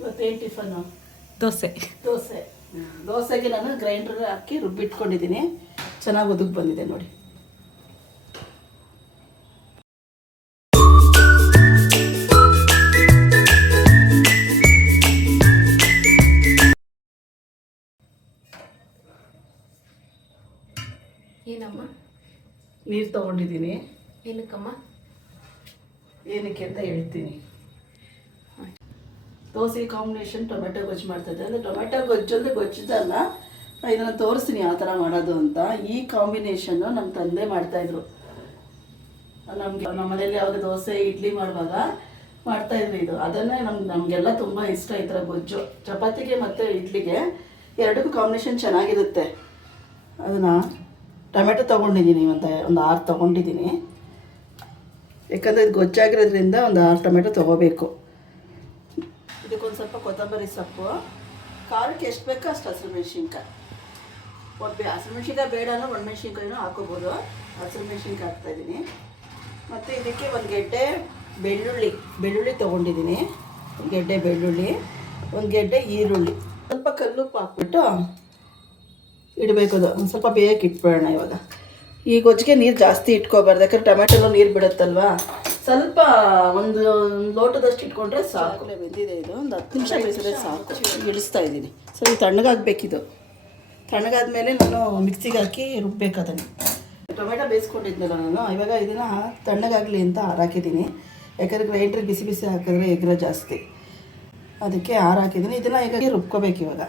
ಇವತ್ತೇನು ಟಿಫನು? ದೋಸೆ. ದೋಸೆಗೆ ನಾನು ಗ್ರೈಂಡ್ರ್ ಹಾಕಿ ರುಬ್ಬಿಟ್ಕೊಂಡಿದ್ದೀನಿ. ಚೆನ್ನಾಗಿ ಒದಗಿ ಬಂದಿದೆ ನೋಡಿ. ಏನಮ್ಮ? ನೀರು ತೊಗೊಂಡಿದ್ದೀನಿ. ಏನಕ್ಕಮ್ಮ? ಏನಕ್ಕೆ ಅಂತ ಹೇಳ್ತೀನಿ. ದೋಸೆ ಕಾಂಬಿನೇಷನ್ ಟೊಮೆಟೊ ಗೊಜ್ಜು ಮಾಡ್ತಾಯಿದ್ದೆ. ಅಂದರೆ ಟೊಮೆಟೊ ಗೊಜ್ಜು ಅಂದರೆ ಗೊಜ್ಜಲ್ಲ, ಇದನ್ನು ತೋರಿಸ್ತೀನಿ ಯಾವ ಥರ ಮಾಡೋದು ಅಂತ. ಈ ಕಾಂಬಿನೇಷನ್ನು ನಮ್ಮ ತಂದೆ ಮಾಡ್ತಾಯಿದ್ರು. ನಮ್ಮ ಮನೇಲಿ ಯಾವಾಗ ದೋಸೆ ಇಡ್ಲಿ ಮಾಡುವಾಗ ಮಾಡ್ತಾಯಿದ್ರು ಇದು. ಅದನ್ನೇ ನಮಗೆಲ್ಲ ತುಂಬ ಇಷ್ಟ ಈ ಥರ ಗೊಜ್ಜು. ಚಪಾತಿಗೆ ಮತ್ತು ಇಡ್ಲಿಗೆ ಎರಡಕ್ಕೂ ಕಾಂಬಿನೇಷನ್ ಚೆನ್ನಾಗಿರುತ್ತೆ. ಅದನ್ನು ಟೊಮೆಟೊ ತೊಗೊಂಡಿದ್ದೀನಿ, ಒಂದು 6 ತೊಗೊಂಡಿದ್ದೀನಿ. ಯಾಕಂದರೆ ಇದು ಗೊಜ್ಜಾಗಿರೋದ್ರಿಂದ ಒಂದು 6 ಟೊಮೆಟೊ ತೊಗೋಬೇಕು. ಇದಕ್ಕೊಂದು ಸ್ವಲ್ಪ ಕೊತ್ತಂಬರಿ ಸೊಪ್ಪು, ಖಾರಕ್ಕೆ ಎಷ್ಟು ಬೇಕೋ ಅಷ್ಟು ಹಸಿರುಮೆಣ್ಸಿನ್ಕಾಯಿ. ಹಸಿರುಮೆಣ್ಸಿನ್ಕಾಯಿ ಬೇಡ ಅಂದರೆ ಒಣಮೆಣ್ಸಿನ್ಕಾಯಿನೂ ಹಾಕೋಬೋದು. ಹಸಿರುಮೆಣ್ಸಿನ್ಕಾಯಿ ಹಾಕ್ತಾಯಿದ್ದೀನಿ. ಮತ್ತು ಇದಕ್ಕೆ ಒಂದು ಗೆಡ್ಡೆ ಬೆಳ್ಳುಳ್ಳಿ ತೊಗೊಂಡಿದ್ದೀನಿ. ಗೆಡ್ಡೆ ಬೆಳ್ಳುಳ್ಳಿ, ಒಂದು ಗೆಡ್ಡೆ ಈರುಳ್ಳಿ, ಸ್ವಲ್ಪ ಕಲ್ಲುಪ್ಪು ಹಾಕ್ಬಿಟ್ಟು ಇಡಬೇಕು. ಅದು ಒಂದು ಸ್ವಲ್ಪ ಬೇಯಕ್ಕೆ ಇಟ್ಬಿಡೋಣ. ಇವಾಗ ಈ ಗೊಜ್ಜಿಗೆ ನೀರು ಜಾಸ್ತಿ ಇಟ್ಕೋಬಾರ್ದು, ಯಾಕಂದ್ರೆ ಟೊಮೆಟೊಲ್ಲೂ ನೀರು ಬಿಡುತ್ತಲ್ವ. ಸ್ವಲ್ಪ ಒಂದು ಲೋಟದಷ್ಟು ಇಟ್ಕೊಂಡ್ರೆ ಸಾಕು. ಬೆಂದಿದೆ ಇದು, ಒಂದು 10 ನಿಮಿಷ ಬೇಯಿಸಿದ್ರೆ ಸಾಕು. ಇಳಿಸ್ತಾ ಇದ್ದೀನಿ. ಸೊ ಇದು ತಣ್ಣಗಾಗಬೇಕಿದು. ತಣ್ಣಗಾದ್ಮೇಲೆ ನಾನು ಮಿಕ್ಸಿಗೆ ಹಾಕಿ ರುಬ್ಬೇಕು ಅದನ್ನು. ಟೊಮೆಟೊ ಬೇಯಿಸ್ಕೊಂಡಿದ್ನಲ್ಲ ನಾನು, ಇವಾಗ ಇದನ್ನು ತಣ್ಣಗಾಗಲಿ ಅಂತ ಹಾಕಿದ್ದೀನಿ. ಯಾಕಂದರೆ ಗ್ರೈಂಡ್ರಿಗೆ ಬಿಸಿ ಬಿಸಿ ಹಾಕಿದ್ರೆ ಎಗ್ರ ಜಾಸ್ತಿ, ಅದಕ್ಕೆ ಹಾಕಿದ್ದೀನಿ. ಇದನ್ನು ಈಗ ರುಬ್ಕೋಬೇಕು. ಇವಾಗ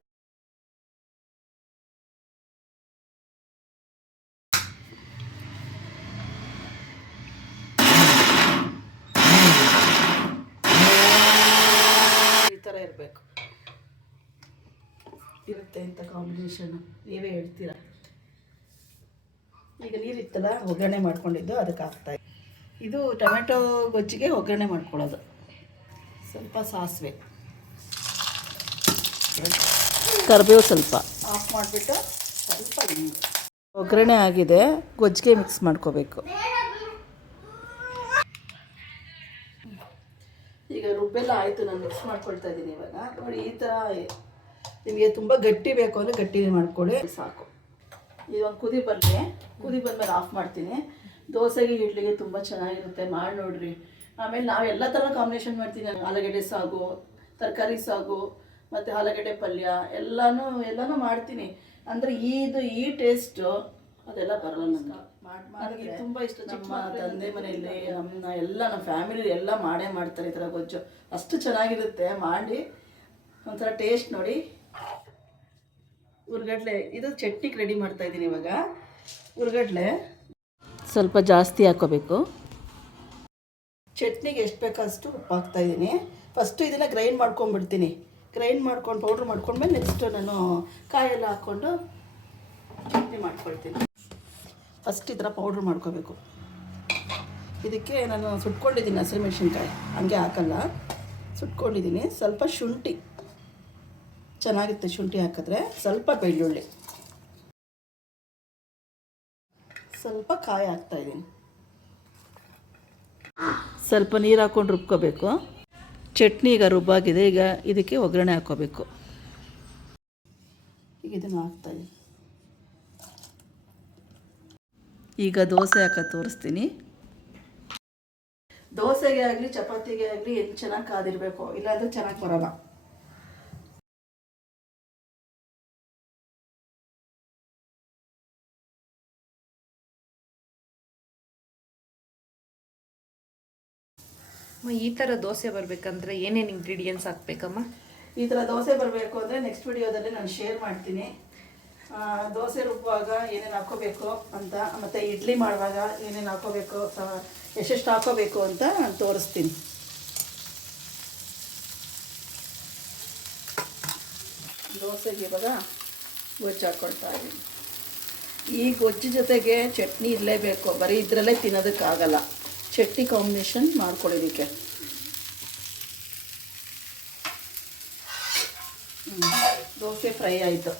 ಈ ಥರ ಇರಬೇಕು ಇರುತ್ತೆ ಇಂಥ ಕಾಂಬಿನೇಷನ್ನು. ನೀವೇ ಹೇಳ್ತೀರಾ. ಈಗ ನೀರಿತ್ತಲ್ಲ, ಒಗ್ಗರಣೆ ಮಾಡ್ಕೊಂಡಿದ್ದು ಅದಕ್ಕೆ ಹಾಕ್ತಾಯಿದ್ದೆ. ಇದು ಟೊಮೆಟೊ ಗೊಜ್ಜಿಗೆ ಒಗ್ಗರಣೆ ಮಾಡ್ಕೊಳ್ಳೋದು. ಸ್ವಲ್ಪ ಸಾಸಿವೆ, ಕರಿಬೇವು ಸ್ವಲ್ಪ ಆಫ್ ಮಾಡಿಬಿಟ್ಟು ಸ್ವಲ್ಪ ಒಗ್ಗರಣೆ ಆಗಿದೆ. ಗೊಜ್ಜಿಗೆ ಮಿಕ್ಸ್ ಮಾಡ್ಕೋಬೇಕು. ಈಗ ರುಬ್ಬೆಲ್ಲ ಆಯಿತು, ನಾನು ಮಿಕ್ಸ್ ಮಾಡ್ಕೊಳ್ತಾ ಇದ್ದೀನಿ. ಇವಾಗ ನೋಡಿ, ಈ ಥರ ನಿಮಗೆ ತುಂಬ ಗಟ್ಟಿ ಬೇಕು ಅಂದರೆ ಗಟ್ಟಿ ಮಾಡ್ಕೊಳ್ಳಿ, ಸಾಕು. ಇದೊಂದು ಕುದಿ ಬಂದಮೇಲೆ ಆಫ್ ಮಾಡ್ತೀನಿ. ದೋಸೆಗೆ ಇಡ್ಲಿಗೆ ತುಂಬ ಚೆನ್ನಾಗಿರುತ್ತೆ, ಮಾಡಿ ನೋಡ್ರಿ. ಆಮೇಲೆ ನಾವು ಎಲ್ಲ ಥರ ಕಾಂಬಿನೇಷನ್ ಮಾಡ್ತೀನಿ. ಆಲೂಗಡ್ಡೆ ಸಾಗು, ತರಕಾರಿ ಸಾಗು ಮತ್ತು ಆಲೂಗಡ್ಡೆ ಪಲ್ಯ ಎಲ್ಲನೂ ಮಾಡ್ತೀನಿ. ಅಂದರೆ ಈ ಟೇಸ್ಟು ಅದೆಲ್ಲ ಬರಲ್ಲ ನನಗೆ. ನನಗೆ ತುಂಬ ಇಷ್ಟ. ನಮ್ಮ ತಂದೆ ಮನೆಯಲ್ಲಿ ನಮ್ಮ ಫ್ಯಾಮಿಲಿ ಎಲ್ಲ ಮಾಡ್ತಾರೆ ಈ ಥರ ಗೊಜ್ಜು. ಅಷ್ಟು ಚೆನ್ನಾಗಿರುತ್ತೆ. ಮಾಡಿ ಒಂಥರ ಟೇಸ್ಟ್ ನೋಡಿ. ಉರ್ಗಡ್ಲೆ ಇದು ಚಟ್ನಿಗೆ ರೆಡಿ ಮಾಡ್ತಾಯಿದ್ದೀನಿ. ಇವಾಗ ಉರ್ಗಡ್ಲೆ ಸ್ವಲ್ಪ ಜಾಸ್ತಿ ಹಾಕೋಬೇಕು. ಚಟ್ನಿಗೆ ಎಷ್ಟು ಬೇಕೋ ಅಷ್ಟು ಉಪ್ಪು ಹಾಕ್ತಾಯಿದ್ದೀನಿ. ಫಸ್ಟು ಇದನ್ನು ಗ್ರೈಂಡ್ ಮಾಡ್ಕೊಂಡ್ಬಿಡ್ತೀನಿ. ಗ್ರೈಂಡ್ ಮಾಡ್ಕೊಂಡು ಪೌಡ್ರ್ ಮಾಡ್ಕೊಂಡ್ಮೇಲೆ ನೆಕ್ಸ್ಟು ನಾನು ಕಾಯೆಲ್ಲ ಹಾಕ್ಕೊಂಡು ಚಟ್ನಿ ಮಾಡ್ಕೊಳ್ತೀನಿ. ಫಸ್ಟ್ ಈ ಥರ ಪೌಡ್ರ್ ಮಾಡ್ಕೋಬೇಕು. ಇದಕ್ಕೆ ನಾನು ಸುಟ್ಕೊಂಡಿದ್ದೀನಿ ಹಸಿರುಮೆಣ್ಸಿನ್ಕಾಯಿ, ಹಂಗೆ ಹಾಕಲ್ಲ, ಸುಟ್ಕೊಂಡಿದ್ದೀನಿ. ಸ್ವಲ್ಪ ಶುಂಠಿ ಚೆನ್ನಾಗಿರುತ್ತೆ ಶುಂಠಿ ಹಾಕಿದ್ರೆ. ಸ್ವಲ್ಪ ಬೆಳ್ಳುಳ್ಳಿ, ಸ್ವಲ್ಪ ಕಾಯಿ ಹಾಕ್ತಾಯಿದ್ದೀನಿ. ಸ್ವಲ್ಪ ನೀರು ಹಾಕ್ಕೊಂಡು ರುಬ್ಕೋಬೇಕು. ಚಟ್ನಿ ಈಗ ರುಬ್ಬಾಗಿದೆ. ಈಗ ಇದಕ್ಕೆ ಒಗ್ಗರಣೆ ಹಾಕ್ಕೋಬೇಕು. ಈಗ ಇದನ್ನು ಹಾಕ್ತಾಯಿದ್ದೀನಿ. ಈಗ ದೋಸೆ ಹಾಕೋದು ತೋರಿಸ್ತೀನಿ. ದೋಸೆಗೆ ಆಗಲಿ ಚಪಾತಿಗೆ ಆಗಲಿ ಎಣ್ಣೆ ಚೆನ್ನಾಗಿ ಕಾದಿರಬೇಕು, ಇಲ್ಲಾಂದರೆ ಚೆನ್ನಾಗಿ ಬರೋಲ್ಲ. ಈ ಥರ ದೋಸೆ ಬರಬೇಕಂದ್ರೆ ಏನೇನು ಇಂಗ್ರೀಡಿಯೆಂಟ್ಸ್ ಹಾಕ್ಬೇಕಮ್ಮ? ಈ ಥರ ದೋಸೆ ಬರಬೇಕು ಅಂದರೆ ನೆಕ್ಸ್ಟ್ ವಿಡಿಯೋದಲ್ಲಿ ನಾನು ಶೇರ್ ಮಾಡ್ತೀನಿ. ದೋಸೆ ರುಬ್ಬುವಾಗ ಏನೇನು ಹಾಕ್ಕೋಬೇಕು ಅಂತ, ಮತ್ತು ಇಡ್ಲಿ ಮಾಡುವಾಗ ಏನೇನು ಹಾಕ್ಕೋಬೇಕು, ಎಷ್ಟೆಷ್ಟು ಹಾಕ್ಕೋಬೇಕು ಅಂತ ನಾನು ತೋರಿಸ್ತೀನಿ. ದೋಸೆಗೆ ಇವಾಗ ಗೊಜ್ಜು ಹಾಕ್ಕೊಳ್ತಾ ಇದ್ದೀನಿ. ಈ ಗೊಜ್ಜು ಜೊತೆಗೆ ಚಟ್ನಿ ಇರಲೇಬೇಕು, ಬರೀ ಇದರಲ್ಲೇ ತಿನ್ನೋದಕ್ಕಾಗಲ್ಲ. ಚಟ್ನಿ ಕಾಂಬಿನೇಷನ್ ಮಾಡ್ಕೊಳ್ಳೋದಕ್ಕೆ. ದೋಸೆ ಫ್ರೈ ಆಯಿತು.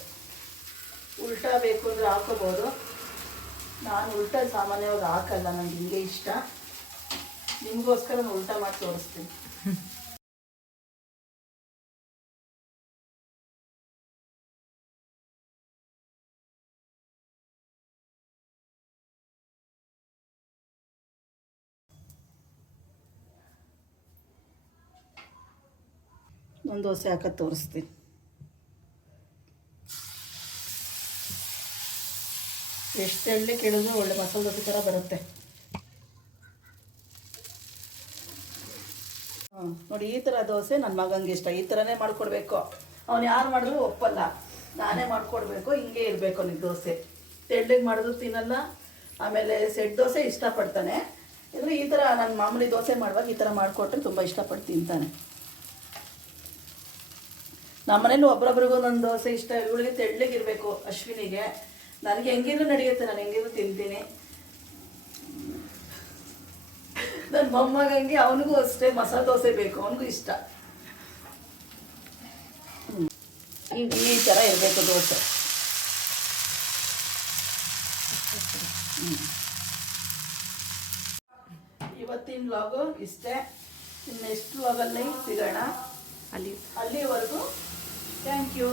ಉಲ್ಟಾ ಬೇಕು ಅಂದರೆ ಹಾಕೋಬೋದು. ನಾನು ಉಲ್ಟಾ ಸಾಮಾನ್ಯವಾಗಿ ಹಾಕಲ್ಲ, ನನಗೆ ಹಿಂಗೆ ಇಷ್ಟ. ನಿಮಗೋಸ್ಕರ ನಾನು ಉಲ್ಟಾ ಮಾಡಿ ತೋರಿಸ್ತೀನಿ. ಒಂದು ದೋಸೆ ಹಾಕೋದು ತೋರಿಸ್ತೀನಿ. ಎಷ್ಟು ಎಣ್ಣೆ ಕೇಳಿದ್ರು ಒಳ್ಳೆ ಮಸಾಲೆ ದೋಸೆ ಥರ ಬರುತ್ತೆ. ನೋಡಿ ಈ ಥರ ದೋಸೆ ನನ್ನ ಮಗಂಗೆ ಇಷ್ಟ. ಈ ಥರನೇ ಮಾಡಿಕೊಡ್ಬೇಕು. ಅವ್ನು ಯಾರು ಮಾಡಿದ್ರು ಒಪ್ಪಲ್ಲ, ನಾನೇ ಮಾಡಿಕೊಡ್ಬೇಕು. ಹಿಂಗೆ ಇರಬೇಕು ಅವನಿಗೆ ದೋಸೆ. ತೆಳ್ಳಗೆ ಮಾಡಿದ್ರು ತಿನ್ನಲ್ಲ. ಆಮೇಲೆ ಸೆಟ್ ದೋಸೆ ಇಷ್ಟಪಡ್ತಾನೆ. ಅಂದರೆ ಈ ಥರ ನಾನು ಮಾಮೂಲಿ ದೋಸೆ ಮಾಡುವಾಗ ಈ ಥರ ಮಾಡಿಕೊಟ್ರೆ ತುಂಬ ಇಷ್ಟಪಟ್ಟು ತಿಂತಾನೆ. ನಮ್ಮ ಮನೇಲಿ ಒಬ್ರೊಬ್ರಿಗೂ ಒಂದೊಂದು ದೋಸೆ ಇಷ್ಟ. ಇವಳಿಗೆ ತೆಳ್ಳಗಿರಬೇಕು, ಅಶ್ವಿನಿಗೆ. ನನಗೆ ಹೆಂಗಿದ್ರು ನಡೆಯುತ್ತೆ, ನಾನು ಹೆಂಗಿದ್ರು ತಿಂತೀನಿ. ನನ್ನ ಮೊಮ್ಮಗಂಗೆ ಅವನಿಗೂ ಅಷ್ಟೇ ಮಸಾಲೆ ದೋಸೆ ಬೇಕು, ಅವನಿಗೂ ಇಷ್ಟ. ಈ ಥರ ಇರಬೇಕು ದೋಸೆ. ಇವತ್ತಿನ ವ್ಲಾಗು ಇಷ್ಟೇ. ನೆಕ್ಸ್ಟ್ ವ್ಲಾಗಲ್ಲಿ ಸಿಗೋಣ. ಅಲ್ಲಿವರೆಗೂ ಥ್ಯಾಂಕ್ ಯು.